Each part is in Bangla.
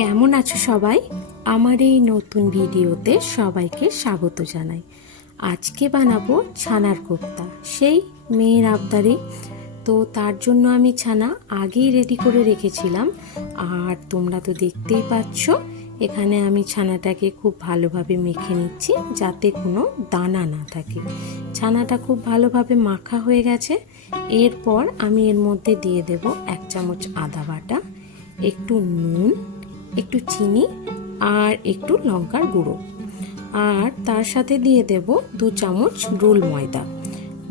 কেমন আছো সবাই? আমার এই নতুন ভিডিওতে সবাইকে স্বাগত জানাই। আজকে বানাবো ছানার কোপ্তা, সেই মেয়ের আবদারে। তো তার জন্য আমি ছানা আগেই রেডি করে রেখেছিলাম, আর তোমরা তো দেখতেই পাচ্ছ এখানে আমি ছানাটাকে খুব ভালোভাবে মেখে নিচ্ছি যাতে কোনো দানা না থাকে। ছানাটা খুব ভালোভাবে মাখা হয়ে গেছে। এরপর আমি এর মধ্যে দিয়ে দেব 1 চামচ আদা বাটা, একটু নুন, একটু চিনি আর একটু লঙ্কার গুঁড়ো, আর তার সাথে দিয়ে দেব 2 চামচ রোল ময়দা।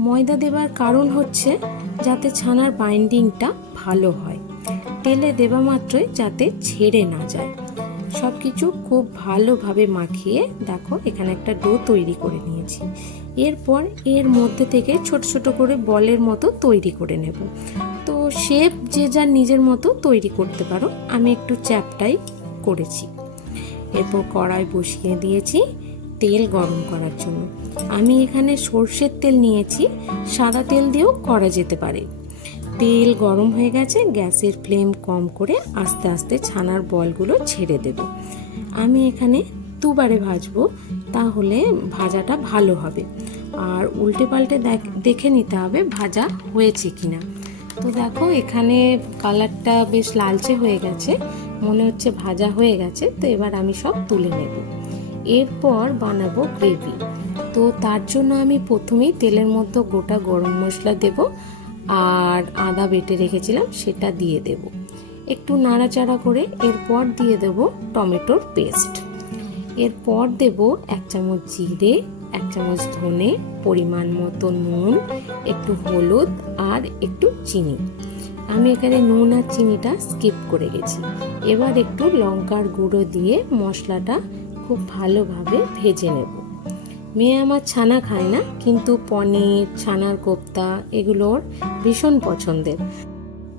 ময়দা দেবার কারণ হচ্ছে যাতে ছানার বাইন্ডিংটা ভালো হয়, তেলে দেবা মাত্রই যাতে ছেড়ে না যায়। সব কিছু খুব ভালোভাবে মাখিয়ে দেখো এখানে একটা ডো তৈরি করে নিয়েছি। এরপর এর মধ্যে থেকে ছোট ছোট করে বলের মতো তৈরি করে নেব। তো শেপ যে যার নিজের মতো তৈরি করতে পারো, আমি একটু চ্যাপটাই করেছি। এরপর কড়াই বসিয়ে দিয়েছি তেল গরম করার জন্য। আমি এখানে সর্ষের তেল নিয়েছি, সাদা তেল দিয়েও করা যেতে পারে। তেল গরম হয়ে গেছে, গ্যাসের ফ্লেম কম করে আস্তে আস্তে ছানার বলগুলো ছেড়ে দেব। আমি এখানে দুবারে ভাজবো, তাহলে ভাজাটা ভালো হবে। আর উল্টে পাল্টে দেখে নিতে হবে ভাজা হয়েছে কিনা। তো দেখো এখানে কালারটা বেশ লালচে হয়ে গেছে, মনে হচ্ছে ভাজা হয়ে গেছে। তো এবার আমি সব তুলে নেব। এরপর বানাবো গ্রেভি। তো তার জন্য আমি প্রথমেই তেলের মধ্যে গোটা গরম মশলা দেব, আর আদা বেটে রেখেছিলাম সেটা দিয়ে দেব, একটু নাড়াচাড়া করে। এরপর দিয়ে দেব টমেটোর পেস্ট। এরপর দেব 1 চামচ জিরে, 1 চামচ ধনে, পরিমাণ মতো নুন, একটু হলুদ আর একটু চিনি। আমি এখানে নুন আর চিনিটা স্কিপ করে গেছি। এবার একটু লঙ্কার গুঁড়ো দিয়ে মশলাটা খুব ভালোভাবে ভেজে নেব। মেয়ে আমার ছানা খায় না, কিন্তু পনির, ছানার কোপ্তা এগুলোর ভীষণ পছন্দের।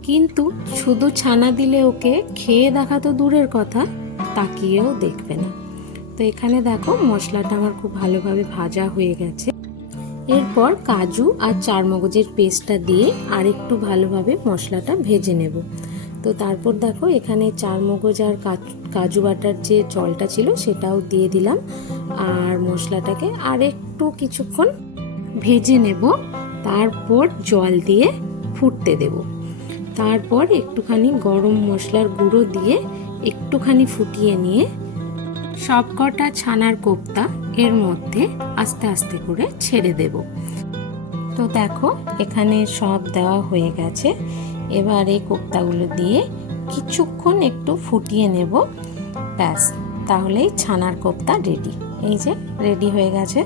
কিন্তু শুধু ছানা দিলে ওকে খেয়ে দেখা তো দূরের কথা, তাকিয়েও দেখবে না। তো এখানে দেখো মশলাটা আমার খুব ভালোভাবে ভাজা হয়ে গেছে। এরপর কাজু আর চারমগজের পেস্টটা দিয়ে আর একটু ভালোভাবে মশলাটা ভেজে নেব। তো তারপর দেখো এখানে চারমগজ আর কাজু বাটার যে জলটা ছিল সেটাও দিয়ে দিলাম, আর মশলাটাকে আর একটু কিছুক্ষণ ভেজে নেব। তারপর জল দিয়ে ফুটতে দেব। তারপর একটুখানি গরম মশলার গুঁড়ো দিয়ে একটুখানি ফুটিয়ে নিয়ে সবকটা ছানার কোপ্তা এর মধ্যে আস্তে আস্তে করে ছেড়ে দেব। তো দেখো এখানে সব দেওয়া হয়ে গেছে। এবার এই কোপ্তাগুলো দিয়ে কিছুক্ষণ একটু ফুটিয়ে নেব, ব্যাস তাহলেই ছানার কোপ্তা রেডি। এই যে রেডি হয়ে গেছে।